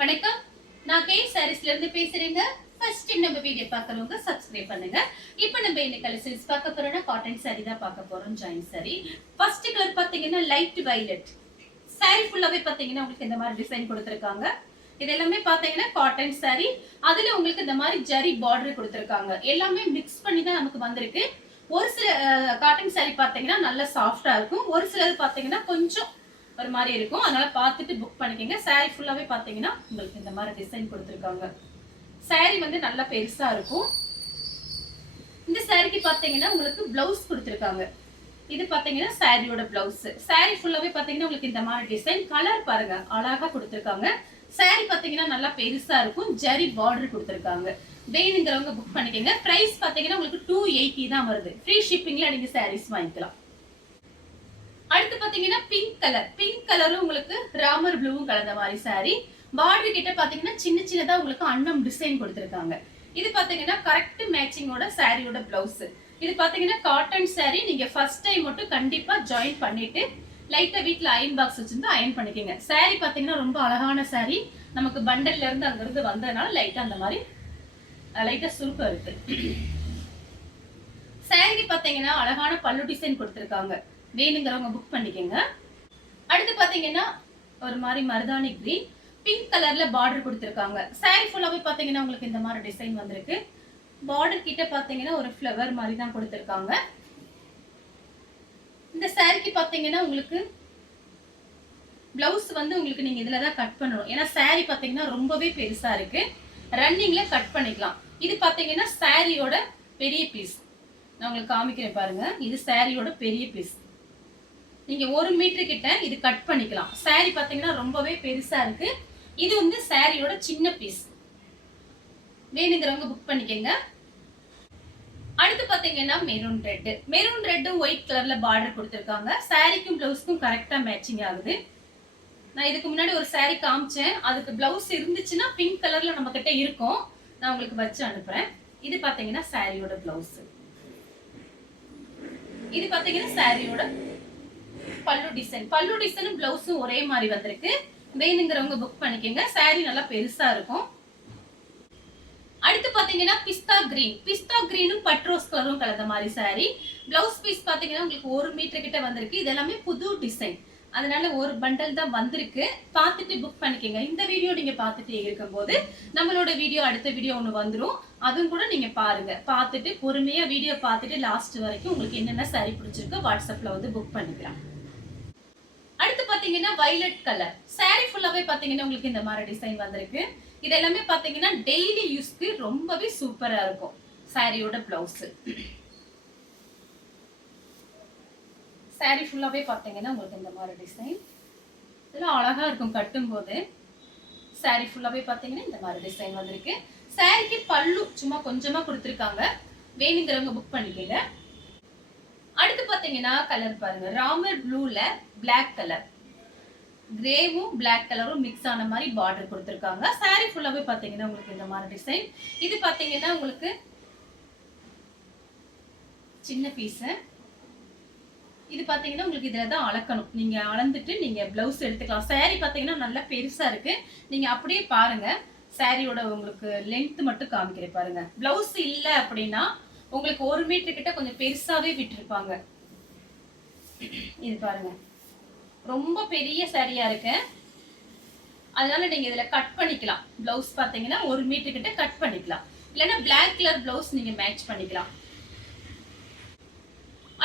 வணக்கம். நான் கே சாரீஸ்ல இருந்து பேசுறேங்க. ஃபர்ஸ்ட் நம்ம வீடியோ பார்க்கறவங்க சப்ஸ்கிரைப் பண்ணுங்க. இப்போ நம்ம இன்னைக்கு கலெக்ஷன்ஸ் பார்க்க போறோம்னா காட்டன் saree தான் பார்க்க போறோம். Join saree. ஃபர்ஸ்ட் கலர் பாத்தீங்கன்னா லைட் வயலட். saree ஃபுல்லாவே பாத்தீங்கன்னா உங்களுக்கு இந்த மாதிரி டிசைன் கொடுத்திருக்காங்க. இது எல்லாமே பாத்தீங்கன்னா காட்டன் saree. அதுல உங்களுக்கு இந்த மாதிரி ஜரி பார்டர் கொடுத்திருக்காங்க. எல்லாமே மிக்ஸ் பண்ணி தான் நமக்கு வந்திருக்கு. ஒரு சில காட்டன் saree பாத்தீங்கன்னா நல்ல சாஃப்ட்டா இருக்கும். ஒரு சிலது பாத்தீங்கன்னா கொஞ்சம் ஒரு மாதிரி இருக்கும். அதனால பார்த்துட்டு புக் பண்ணிக்கங்க. saree ஃபுல்லாவே பாத்தீங்கன்னா உங்களுக்கு இந்த மாதிரி டிசைன் கொடுத்திருக்காங்க. saree வந்து நல்லா பெருசா இருக்கும். இந்த சாரிக்கு பாத்தீங்கன்னா உங்களுக்கு பிளவுஸ் கொடுத்திருக்காங்க. இது பாத்தீங்கன்னா சாரியோட பிளவுஸ். saree ஃபுல்லாவே பாத்தீங்கன்னா உங்களுக்கு இந்த மாதிரி டிசைன் கலர் பாருங்க அழகா கொடுத்திருக்காங்க. saree பாத்தீங்கன்னா நல்லா பெருசா இருக்கும். ஜரி பார்டர் கொடுத்திருக்காங்க. வேணுங்கிறவங்க புக் பண்ணிக்கங்க. பிரைஸ் பாத்தீங்கன்னா உங்களுக்கு 280 தான் வருது. ஃப்ரீ ஷிப்பிங்ல நீங்க sarees வாங்கிக்கலாம். அடுத்து பாத்தீங்கன்னா பிங்க் கலர். பிங்க் கலரும் உங்களுக்கு ராமர் ப்ளூவும் கலந்த மாதிரி saree. பார்டர் கிட்ட பாத்தீங்கன்னா சின்ன சின்னதா உங்களுக்கு அன்னம் டிசைன் கொடுத்திருக்காங்க. இது பாத்தீங்கன்னா கரெக்ட் மேட்சிங்கோட சாரியோட பிளவுஸ். இது பாத்தீங்கன்னா காட்டன் saree. நீங்க ஃபர்ஸ்ட் டைம் மட்டும் கண்டிப்பா ஜாயின் பண்ணிட்டு லைட்டா வீட்ல அயன் பாக்ஸ் வச்சிருந்து அயன் பண்ணிக்கங்க. saree பாத்தீங்கன்னா ரொம்ப அழகான saree. நமக்கு பண்டல்ல இருந்து அங்க இருந்து வந்ததனால லைட்டா அந்த மாதிரி லைட்டா சுருக்கம் இருக்கு. saree பாத்தீங்கன்னா அழகான பல்லு டிசைன் கொடுத்திருக்காங்க. வேணுங்கிறவங்க புக் பண்ணிக்கங்க. அடுத்து பாத்தீங்கன்னா ஒரு மாதிரி மருதாணி கிரீன் பிங்க் கலர்ல பார்டர் கொடுத்திருக்காங்க. saree ஃபுல்லாவே பாத்தீங்கன்னா உங்களுக்கு இந்த மாதிரி டிசைன் வந்திருக்கு. பார்டர் கிட்ட பாத்தீங்கன்னா ஒரு ஃப்ளவர் மாதிரி தான் கொடுத்திருக்காங்க. இந்த சாரிக்கு பாத்தீங்கன்னா உங்களுக்கு பிளவுஸ் வந்து உங்களுக்கு நீங்க இதுல தான் கட் பண்ணணும். ஏன்னா saree பாத்தீங்கன்னா ரொம்பவே பெருசா இருக்கு. ரன்னிங்ல கட் பண்ணிக்கலாம். இது பாத்தீங்கன்னா சாரியோட பெரிய பீஸ். நான் உங்களுக்கு காமிக்கிறேன் பாருங்க. இது சாரியோட பெரிய பீஸ். நீங்க 1 மீட்டர் கிட்ட இது கட் பண்ணிக்கலாம். saree பாத்தீங்கன்னா ரொம்பவே பெருசா இருக்கு. இது வந்து சாரியோட சின்ன பீஸ். வேணுங்கிறவங்க புக் பண்ணிக்கங்க. அடுத்து பாத்தீங்கன்னா maroon red. Maroon red white கலர்ல பார்டர் கொடுத்திருக்காங்க. சாரிக்கும் பிளவுஸ்க்கும் கரெக்டா மேட்சிங் ஆகுது. நான் இதுக்கு முன்னாடி ஒரு saree காமிச்சேன். அதுக்கு பிளவுஸ் இருந்துச்சுன்னா பிங்க் கலர்ல நம்ம கிட்ட இருக்கும். நான் உங்களுக்கு வச்சு அனுப்புறேன். இது பாத்தீங்கன்னா சாரியோட பிளவுஸ். இது பாத்தீங்கன்னா சாரியோட பல்லு டிசைன். பல்லு டிசைனும் பிளவுஸும் ஒரே மாதிரி வந்திருக்கு. வேணுங்கிறவங்க புக் பண்ணிக்கங்க. saree நல்லா பெருசா இருக்கும். அடுத்து பாத்தீங்கன்னா பிஸ்தா கிரீன். பிஸ்தா கிரீனும் பட்ரோஸ் கலரும் கலந்த மாதிரி saree. பிளவுஸ் பீஸ் பாத்தீங்கன்னா உங்களுக்கு 1 மீட்டர் கிட்ட வந்திருக்கு. இது எல்லாமே புது டிசைன். அதனால ஒரு பண்டல் தான் வந்திருக்கு. பார்த்துட்டு புக் பண்ணிக்கங்க. இந்த வீடியோ நீங்க பார்த்துட்டே இருக்கும்போது நம்மளோட வீடியோ அடுத்த வீடியோ ஒன்று வந்துடும். அதுவும் கூட நீங்க பாருங்க. பார்த்துட்டு பொறுமையா வீடியோ பார்த்துட்டு லாஸ்ட் வரைக்கும் உங்களுக்கு என்னென்ன saree பிடிச்சிருக்கோ வாட்ஸ்அப்ல வந்து புக் பண்ணிக்கலாம். அடுத்து பாத்தீங்கன்னா வயலட் கலர். saree ஃபுல்லாவே பாத்தீங்கன்னா உங்களுக்கு இந்த மாதிரி டிசைன் வந்திருக்கு. இது எல்லாமே பாத்தீங்கன்னா டெய்லி யூஸ்க்கு ரொம்பவே சூப்பரா இருக்கும். சாரியோட பிளவுஸ். saree ஃபுல்லாவே பாத்தீங்கன்னா உங்களுக்கு இந்த மாதிரி டிசைன். இதெல்லாம் அழகா இருக்கும் கட்டும் போது. saree ஃபுல்லாவே பாத்தீங்கன்னா இந்த மாதிரி டிசைன் வந்திருக்கு. சாரிக்கு பல்லு சும்மா கொஞ்சமா கொடுத்திருக்காங்க. வேணுங்கிறவங்க புக் பண்ணிக்கங்க. அடுத்து பாத்தீங்கன்னா கலர் பாருங்க. ராமர் ப்ளூல பிளாக் கலர். கிரேவும் பிளாக் கலரும் மிக்ஸ் ஆன மாதிரி பார்டர் கொடுத்திருக்காங்க. saree ஃபுல்லாவே பாத்தீங்கன்னா உங்களுக்கு இந்த மாதிரி டிசைன். இது பாத்தீங்கன்னா உங்களுக்கு சின்ன பீஸ். இது பாத்தீங்கன்னா உங்களுக்கு இதுல தான் அளக்கணும். நீங்க அளந்துட்டு நீங்க பிளவுஸ் எடுத்துக்கலாம். saree பாத்தீங்கன்னா நல்லா பெருசா இருக்கு. நீங்க அப்படியே பாருங்க. சாரியோட உங்களுக்கு லென்த் மட்டும் காமிக்கிறேன் பாருங்க. பிளவுஸ் இல்ல அப்படின்னா உங்களுக்கு 1 மீட்டர் கிட்ட கொஞ்சம் பெருசாவே விட்டுருப்பாங்க. இது பாருங்க. ரொம்ப பெரிய சாரியா இருக்கு. அதனால நீங்க இதுல கட் பண்ணிக்கலாம். பிளவுஸ் பாத்தீங்கன்னா 1 மீட்டர் கிட்ட கட் பண்ணிக்கலாம். இல்லைன்னா பிளாக் கலர் பிளவுஸ் நீங்க மேட்ச் பண்ணிக்கலாம்.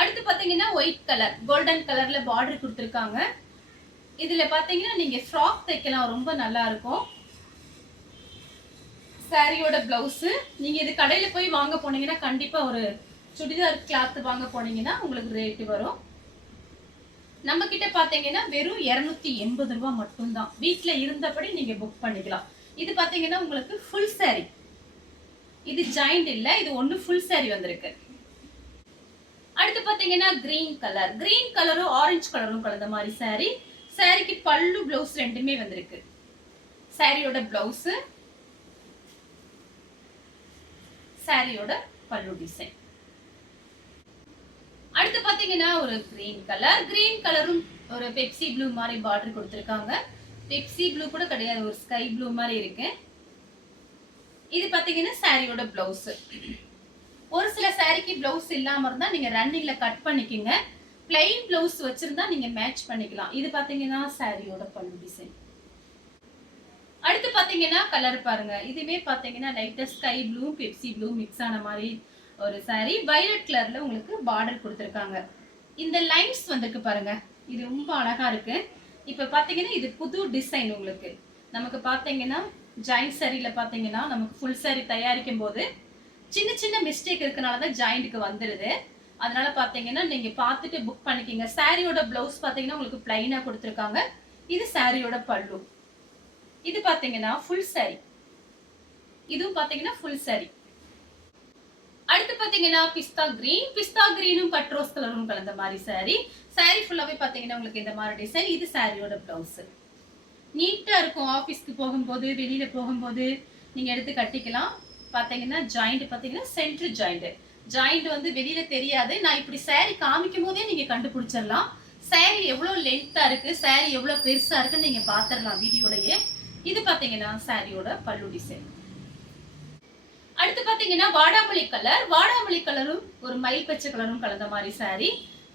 அடுத்து பாத்தீங்கன்னா ஒயிட் கலர் கோல்டன் கலர்ல பார்டர் கொடுத்திருக்காங்க. இதுல பாத்தீங்கன்னா நீங்க ஃப்ராக் தைக்கலாம். ரொம்ப நல்லா இருக்கும். சாரியோட பிளவுஸ். நீங்க இது கடையில போய் வாங்க போனீங்கன்னா கண்டிப்பா ஒரு சுடிதார் கிளாத் வாங்க போனீங்கன்னா உங்களுக்கு ரேட் வரும். நம்ம கிட்ட பாத்தீங்கன்னா வெறும் 280 ரூபாய் மட்டும்தான். வீட்டுல இருந்தபடி நீங்க புக் பண்ணிக்கலாம். இது பாத்தீங்கன்னா உங்களுக்கு ஃபுல் saree. இது ஜாயிண்ட் இல்ல. இது ஒண்ணு ஃபுல் saree வந்திருக்கு. அடுத்து பாத்தீங்கன்னா கிரீன் கலர். கிரீன் கலரும் ஆரஞ்சு கலரும் கலந்த மாதிரி saree. சாரிக்கு பல்லு பிளவுஸ் ரெண்டுமே வந்திருக்கு. சாரியோட பிளவுஸ், சாரியோட பல்லு டிசைன். அடுத்து பாத்தீங்கன்னா ஒரு கிரீன் கலர். கிரீன் கலரும் ஒரு பெப்சி ப்ளூ மாதிரி பார்டர் கொடுத்திருக்காங்க. பெப்சி ப்ளூ கூட கிடையாது, ஒரு ஸ்கை ப்ளூ மாதிரி இருக்கு. இது பாத்தீங்கன்னா சாரியோட பிளவுஸ். ஒரு சில சாரிக்கு பிளவுஸ் இல்லாம இருந்தா நீங்க ரன்னிங்ல கட் பண்ணிக்கங்க. பிளைன் பிளவுஸ் வச்சிருந்தா நீங்க மேட்ச் பண்ணிக்கலாம். இது பாத்தீங்கன்னா சாரியோட பல்லு டிசைன். அடுத்து பாத்தீங்கன்னா கலர் பாருங்க. இதுவே பாத்தீங்கன்னா லைட்டா sky blue Pepsi blue mix ஆன மாதிரி ஒரு சாரி. வயலட் கலர்ல உங்களுக்கு பார்டர் கொடுத்திருக்காங்க. இந்த லைன்ஸ் வந்திருக்கு பாருங்க, இது ரொம்ப அழகா இருக்கு. இப்ப பாத்தீங்கன்னா இது புது டிசைன். உங்களுக்கு நமக்கு பாத்தீங்கன்னா ஜாயிண்ட் சாரியில பாத்தீங்கன்னா நமக்கு ஃபுல் சாரி தயாரிக்கும் போது சின்ன சின்ன மிஸ்டேக் இருக்கனாலதான் ஜாயிண்ட்க்கு வந்துருது. அதனால பாத்தீங்கன்னா நீங்க பாத்துட்டு புக் பண்ணிக்கீங்க. சாரியோட பிளவுஸ் பாத்தீங்கன்னா உங்களுக்கு பிளைனா கொடுத்திருக்காங்க. இது சாரியோட பல்லு. இது பாத்தீங்கன்னா ஃபுல் சாரி. இதுவும் பாத்தீங்கன்னா ஃபுல் சாரி. அடுத்து பாத்தீங்கன்னா பிஸ்தா கிரீனும் பட் ரோஸ் கலரும் கலந்த மாதிரி சாரி. சாரி ஃபுல்லாவே பாத்தீங்கன்னா உங்களுக்கு இந்த மாதிரி டிசைன். இது சாரியோட பிளவுஸ். நீட்டா இருக்கும். ஆபீஸ்க்கு போகும்போது வெளியில போகும்போது நீங்க எடுத்து கட்டிக்கலாம். பாத்தீங்கன்னா ஜாயிண்ட் பாத்தீங்கன்னா சென்டர் ஜாயிண்ட் வந்து வெளியில தெரியாது. நான் இப்படி சாரி காமிக்கும் போதே நீங்க கண்டுபிடிச்சிடலாம் சாரி எவ்வளவு லென்த்தா இருக்கு, சாரி எவ்வளவு பெருசா இருக்குன்னு நீங்க பாத்திரலாம் வீடியோலயே. இது பாத்தீங்கன்னா சாரியோட பல்லு டிசைன். அடுத்து பாத்தீங்கன்னா வாடாமல்லி கலரும் ஒரு மயில் பச்சை கலரும் கலந்த மாதிரி சாரி.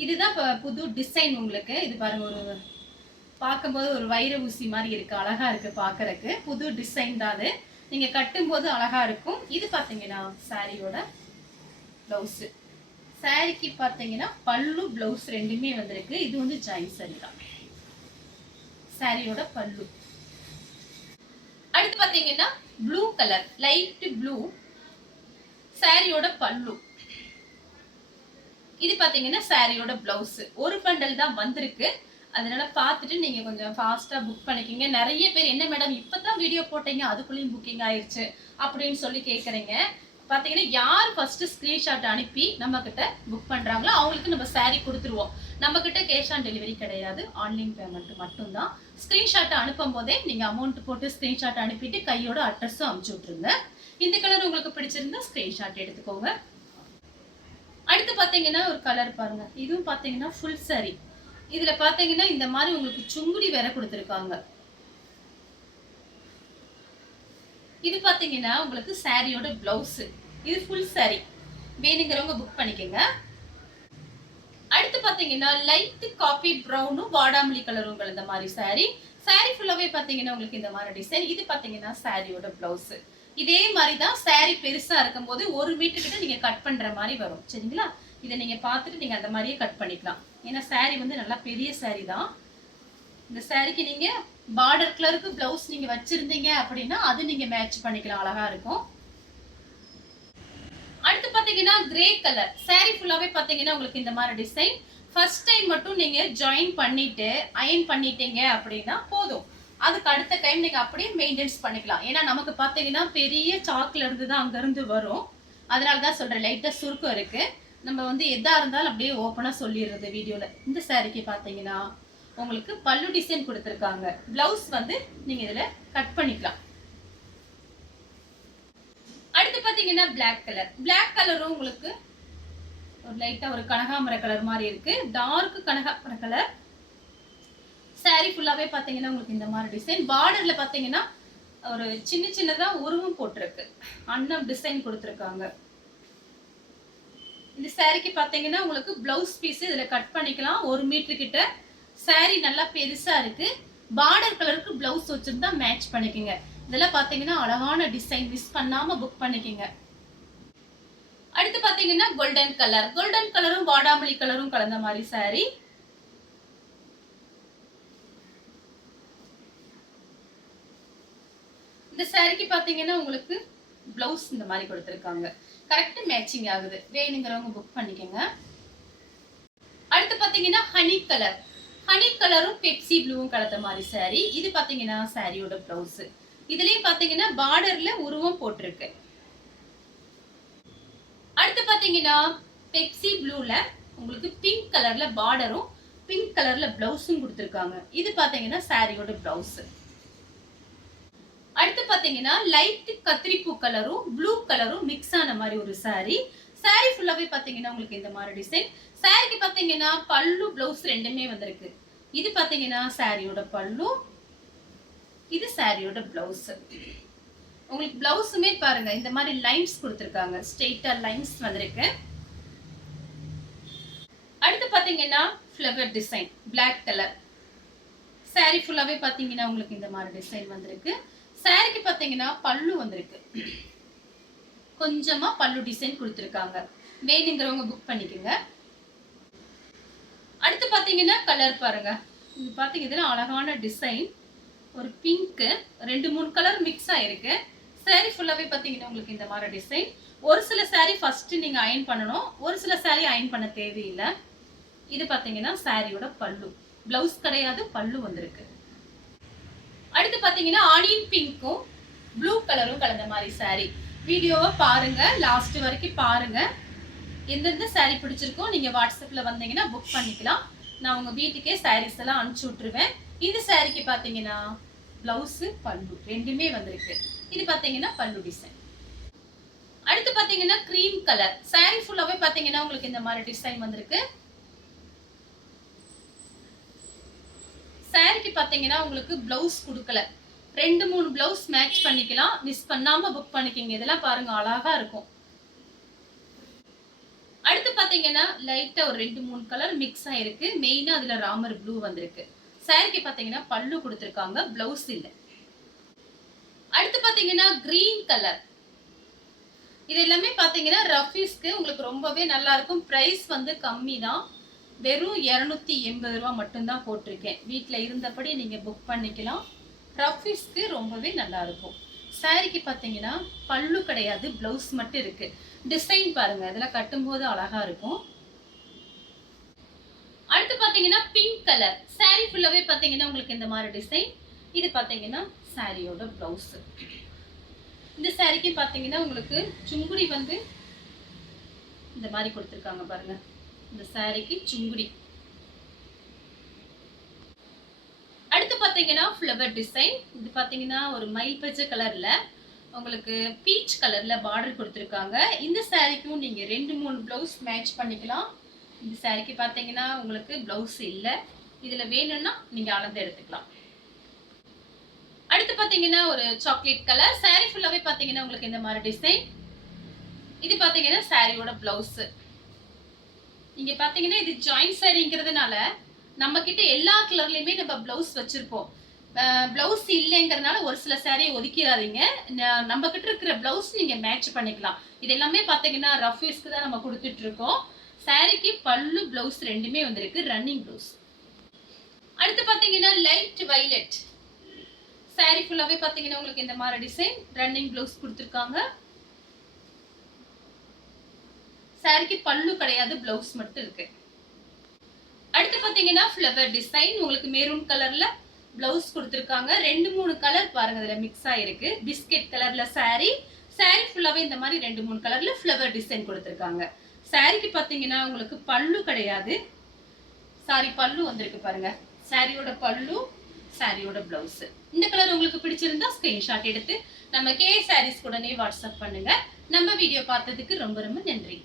இதுதான் புது டிசைன் உங்களுக்கு. இது பாருங்க, ஒரு பார்க்கும்போது ஒரு வைர ஊசி மாதிரி இருக்கு, அழகா இருக்கு பாக்குறதுக்கு. புது டிசைன் தான் அது. நீங்க கட்டும் போது அழகா இருக்கும். இது பாத்தீங்கன்னா சாரியோட பிளவுஸ். சாரிக்கு பாத்தீங்கன்னா பல்லு பிளவுஸ் ரெண்டுமே வந்திருக்கு. இது வந்து ஜாயின் சாரி தான். சாரியோட பல்லு. அடுத்து பாத்தீங்கன்னா ப்ளூ கலர், லைட் ப்ளூ சாரியோட பல்லு. இது பாத்தீங்கன்னா சாரியோட பிளவுஸ். ஒரு பண்டல் தான் வந்திருக்கு. அதனால பாத்துட்டு நீங்க கொஞ்சம் ஃபாஸ்டா புக் பண்ணிக்கிங்க. நிறைய பேர் என்ன மேடம் இப்பதான் வீடியோ போட்டீங்க அதுக்குள்ளேயும் புக்கிங் ஆயிருச்சு அப்படின்னு சொல்லி கேக்குறீங்க. பாத்தீங்கன்னா யார் ஃபர்ஸ்ட் ஸ்கிரீன்ஷாட் அனுப்பி நம்ம கிட்ட புக் பண்றாங்களோ அவங்களுக்கு நம்ம சாரி கொடுத்துருவோம். நம்ம கிட்ட கேஷ் ஆன் டெலிவரி கிடையாது, ஆன்லைன் பேமெண்ட் மட்டும்தான். ஸ்கிரீன்ஷாட் அனுப்பும் போதே நீங்க அமௌண்ட் போட்டு ஸ்கிரீன்ஷாட் அனுப்பிட்டு கையோட அட்ரஸும் அனுப்பிச்சு விட்டுருங்க. இந்த கலர் உங்களுக்கு பிடிச்சிருந்தா ஸ்கிரீன்ஷாட் எடுத்துக்கோங்க. அடுத்து பாத்தீங்கன்னா ஒரு கலர் பாருங்க. இதுவும் பாத்தீங்கன்னா ஃபுல் சாரி. இதுல பாத்தீங்கன்னா இந்த மாதிரி உங்களுக்கு சுங்குடி வேற கொடுத்திருக்காங்க. இது பாத்தீங்கன்னா உங்களுக்கு சாரியோட பிளவுஸ். இது ஃபுல் சாரி. வேணுங்கிறவங்க புக் பண்ணிக்கோங்க. அடுத்து பாத்தீங்கன்னா லைட் காபி பிரவுனும் வாடாமல்லி கலரும் கலந்த மாதிரி சாரி. சாரி ஃபுல்லாவே பாத்தீங்கன்னா உங்களுக்கு இந்த மாதிரி டிசைன். இது பாத்தீங்கன்னா சாரியோட பிளவுஸ். இதே மாதிரிதான் சாரி பெருசா இருக்கும் போது 1 மீட்டர் கிட்ட நீங்க கட் பண்ற மாதிரி வரும். சரிங்களா? இதை நீங்க பாத்துட்டு நீங்க அந்த மாதிரியே கட் பண்ணிக்கலாம். ஏன்னா சாரி வந்து நல்லா பெரிய சாரி தான். இந்த சாரிக்கு நீங்க பார்டர் கலருக்கு பிளவுஸ் நீங்க வச்சிருந்தீங்க அப்படின்னா அது நீங்க மேட்ச் பண்ணிக்கலாம், அழகா இருக்கும். அடுத்து பாத்தீங்கன்னா கிரே கலர் சாரி ஃபுல்லாவே பாத்தீங்கன்னா உங்களுக்கு இந்த மாதிரி டிசைன். ஃபர்ஸ்ட் டைம் மட்டும் நீங்க ஜாயின் பண்ணிட்டு அயன் பண்ணிட்டீங்க அப்படின்னா போதும். அதுக்கு அடுத்த டைம் நீங்க அப்படியே மெயின்டைன்ஸ் பண்ணிக்கலாம். ஏன்னா நமக்கு பாத்தீங்கன்னா பெரிய சாக்ல இருந்து தான் அங்க இருந்து வரும். அதனாலதான் சொல்றேன், லைட்டா சுருக்கம் இருக்கு. நம்ம வந்து எதா இருந்தாலும் அப்படியே ஓப்பனா சொல்லிடுறது வீடியோல. இந்த சாரிக்கு பாத்தீங்கன்னா உங்களுக்கு பல்லு டிசைன் கொடுத்திருக்காங்க. பிளவுஸ் வந்து நீங்க இதுல கட் பண்ணிக்கலாம். அடுத்து பாத்தீங்கன்னா பிளாக் கலரும் உங்களுக்கு ஒரு லைட்டா ஒரு கனகாமர கலர் மாதிரி இருக்கு. Dark கனகாமர colour. சாரி ஃபுல்லாவே பாத்தீங்கன்னா உங்களுக்கு இந்த மாதிரி டிசைன். பார்டர்ல பாத்தீங்கன்னா ஒரு சின்னதா உருவம் போட்டிருக்கு, அன்னம் டிசைன் கொடுத்திருக்காங்க. இந்த சாரிக்கு பாத்தீங்கன்னா உங்களுக்கு பிளவுஸ் பீஸ் இதுல கட் பண்ணிக்கலாம். 1 மீட்டர் கிட்ட. சாரி நல்லா பெருசா இருக்கு. பார்டர் கலருக்கு பிளவுஸ் வச்சிருந்தா மேட்ச் பண்ணிக்கங்க. இதெல்லாம் பாத்தீங்கன்னா அழகான டிசைன். மிஸ் பண்ணாம புக் பண்ணிக்கங்க. அடுத்து பாத்தீங்கன்னா கோல்டன் கலரும் வாடாமல்லி கலரும் கலந்த மாதிரி சாரி. இந்த சாரிக்கு பாத்தீங்கன்னா உங்களுக்கு பிளவுஸ் இந்த மாதிரி கொடுத்திருக்காங்க. கரெக்ட் மேட்சிங் ஆகுது. வேணுங்கிறவங்க புக் பண்ணிக்கங்க. அடுத்து பாத்தீங்கன்னா ஹனி கலரும் பெப்சி ப்ளூவும் கலந்த மாதிரி சாரி. இது பாத்தீங்கன்னா சாரியோட பிளவுஸ். இதுலயும் பாத்தீங்கன்னா பார்டர்ல உருவம் போட்டிருக்கு. அடுத்து பாத்தீங்கன்னா பெப்சி ப்ளூல உங்களுக்கு பிங்க் கலர்ல பார்டரும் பிங்க் கலர்ல பிளவுஸும் கொடுத்திருக்காங்க. இது பாத்தீங்கன்னா சாரியோட பிளவுஸ். அடுத்து பாத்தீங்கன்னா லைட் கத்திரிப்பூ கலரும் ப்ளூ கலரும் மிக்ஸ் ஆன மாதிரி ஒரு சாரி. சாரி ஃபுல்லாவே பாத்தீங்கன்னா உங்களுக்கு இந்த மாதிரி டிசைன். சாரிக்கு பாத்தீங்கன்னா பல்லு பிளவுஸ் ரெண்டுமே வந்திருக்கு. இது பாத்தீங்கன்னா சாரியோட பல்லு. இது சாரியோட பிளவுஸ். உங்களுக்கு பிளவுஸுமே பாருங்க இந்த மாதிரி லைன்ஸ் கொடுத்துருக்காங்க, ஸ்ட்ரெயிட்டா லைன்ஸ் வந்திருக்கு. அடுத்து பாத்தீங்கன்னா flower design, black colour sari ஃபுல்லாவே பாத்தீங்கன்னா உங்களுக்கு இந்த மாதிரி டிசைன் வந்திருக்கு. சாரிக்கு பாத்தீங்கன்னா பல்லு வந்திருக்கு, கொஞ்சமா பல்லு டிசைன் கொடுத்துருக்காங்க. வேணுங்கிறவங்க புக் பண்ணிக்கோங்க. அடுத்து பாத்தீங்கன்னா கலர் பாருங்க, இது பாத்தீங்கன்னா அழகான டிசைன், ஒரு பிங்க் 2-3 கலர் மிக்ஸ் ஆயிருக்கு. சாரி ஃபுல்லாவே பாத்தீங்கன்னா உங்களுக்கு இந்த மாதிரி டிசைன். ஒரு சில சாரி ஃபர்ஸ்ட் நீங்க அயன் பண்ணணும், ஒரு சில சாரி அயன் பண்ண தேவையில்லை. இது பாத்தீங்கன்னா சாரியோட பல்லு, பிளவுஸ் கிடையாது, பல்லு வந்திருக்கு. அடுத்து பாத்தீங்கன்னா ஆனியன் பிங்க்கும் ப்ளூ கலரும் கலந்த மாதிரி சாரி. வீடியோவை பாருங்க, லாஸ்ட் வரைக்கும் பாருங்க. எந்தெந்த சாரி பிடிச்சிருக்கோ நீங்க வாட்ஸ்அப்ல வந்தீங்கன்னா புக் பண்ணிக்கலாம். நான் உங்க வீட்டுக்கே சாரீஸ் எல்லாம் அனுப்பிச்சு விட்டுருவேன். இந்த சாரிக்கு பாத்தீங்கன்னா பிளவுஸ் பல்லு ரெண்டுமே வந்திருக்கு. இது பாத்தீங்கன்னா பல்லு டிசைன். அடுத்து பாத்தீங்கன்னா கிரீம் கலர் சாரி ஃபுல்லாவே பாத்தீங்கன்னா உங்களுக்கு இந்த மாதிரி டிசைன் வந்திருக்கு. சாரிக்கு பாத்தீங்கன்னா உங்களுக்கு பிளவுஸ் கொடுக்கல, 2-3 பிளவுஸ் மேட்ச் பண்ணிக்கலாம். மிஸ் பண்ணாம புக் பண்ணிக்கங்க. இதெல்லாம் பாருங்க அழகா இருக்கும். அடுத்து பாத்தீங்கன்னா லைட்டா ஒரு 2-3 கலர் மிக்ஸ் ஆயிருக்கு. மெயினா அதுல ராமர் ப்ளூ வந்திருக்கு. சாரிக்கு பாத்தீங்கன்னா பல்லு கொடுத்திருக்காங்க, பிளவுஸ் இல்ல. அடுத்து பாத்தீங்கன்னா கிரீன் கலர், இது எல்லாமே பாத்தீங்கன்னா ரஃபீஸ்க்கு உங்களுக்கு ரொம்பவே நல்லா இருக்கும். பிரைஸ் வந்து கம்மி தான், வெறும் 280 ரூபா மட்டும்தான் போட்டிருக்கேன். வீட்டில் இருந்தபடி நீங்க புக் பண்ணிக்கலாம். ரஃபீஸ்க்கு ரொம்பவே நல்லா இருக்கும். சாரிக்கு பாத்தீங்கன்னா பல்லு கிடையாது, பிளவுஸ் மட்டும் இருக்கு. டிசைன் பாருங்க, இதெல்லாம் கட்டும்போது அழகா இருக்கும். அடுத்து பாத்தீங்கன்னா பிங்க் கலர் சாரி ஃபுல்லாவே பாத்தீங்கன்னா உங்களுக்கு இந்த மாதிரி டிசைன். இது பாத்தீங்கன்னா சாரியோட பிளவுஸ். இந்த சாரிக்கு பாத்தீங்கன்னா உங்களுக்கு சுங்குடி வந்து இந்த மாதிரி கொடுத்துருக்காங்க பாருங்க. இந்த சாரிக்கு சுங்குடி. அடுத்து பாத்தீங்கன்னா ஃப்ளவர் டிசைன். இது பாத்தீங்கன்னா ஒரு மயில் பச்சை கலர்ல உங்களுக்கு பீச் கலர்ல பார்டர் கொடுத்துருக்காங்க. இந்த சாரிக்கும் நீங்க 2-3 பிளவுஸ் மேட்ச் பண்ணிக்கலாம். இந்த சாரிக்கு பாத்தீங்கன்னா உங்களுக்கு பிளவுஸ் இல்ல, இதுல வேணும்னா நீங்க அளந்து எடுத்துக்கலாம். அடுத்து பாத்தீங்கன்னா ஒரு சாக்லேட் கலர் சாரி ஃபுல்லாவே பாத்தீங்கன்னா உங்களுக்கு இந்த மாதிரி டிசைன். இது பாத்தீங்கன்னா சாரியோட பிளவுஸ். நீங்க பாத்தீங்கன்னா இது ஜாயிண்ட் சாரிங்கிறதுனால நம்ம கிட்ட எல்லா கலர்லயுமே நம்ம பிளவுஸ் வச்சிருப்போம். பிளவுஸ் இல்லைங்கிறதுனால ஒரு சில சாரியை ஒதுக்கிடாதீங்க. நம்ம கிட்ட இருக்கிற பிளவுஸ் நீங்க மேட்ச் பண்ணிக்கலாம். இது எல்லாமே பாத்தீங்கன்னா ரஃபீஸ்க்கு தான் நம்ம கொடுத்துட்டு இருக்கோம். சாரிக்கு பல்லு பிளவுஸ் ரெண்டுமே வந்திருக்கு, ரன்னிங் பிளவுஸ். அடுத்து பாத்தீங்கன்னா லைட் வயலட் சாரி ஃபுல்லாவே பாத்தீங்கன்னா உங்களுக்கு இந்த மாதிரி டிசைன், ரன்னிங் பிளவுஸ் கொடுத்துருக்காங்க. சாரிக்கு பல்லு கிடையாது, பிளவுஸ் மட்டும் இருக்கு. அடுத்து பாத்தீங்கன்னா ஃப்ளவர் டிசைன், உங்களுக்கு மெரூன் கலர்ல பிளவுஸ் கொடுத்துருக்காங்க. 2-3 கலர் பாருங்க இதுல மிக்ஸ் ஆயிருக்கு. பிஸ்கெட் கலர்ல சாரி, சாரி ஃபுல்லாவே இந்த மாதிரி 2-3 கலர்ல ஃப்ளவர் டிசைன் கொடுத்துருக்காங்க. சாரிக்கு பாத்தீங்கன்னா உங்களுக்கு பல்லு கிடையாது, சாரி பல்லு வந்திருக்கு பாருங்க. சாரியோட பல்லு, சாரியோட பிளவுஸ். இந்த கலர் உங்களுக்கு பிடிச்சிருந்தா ஸ்கிரீன்ஷாட் எடுத்து நம்ம கே சாரீஸ் உடனே வாட்ஸ்அப் பண்ணுங்க. நம்ம வீடியோ பார்த்ததுக்கு ரொம்ப ரொம்ப நன்றி.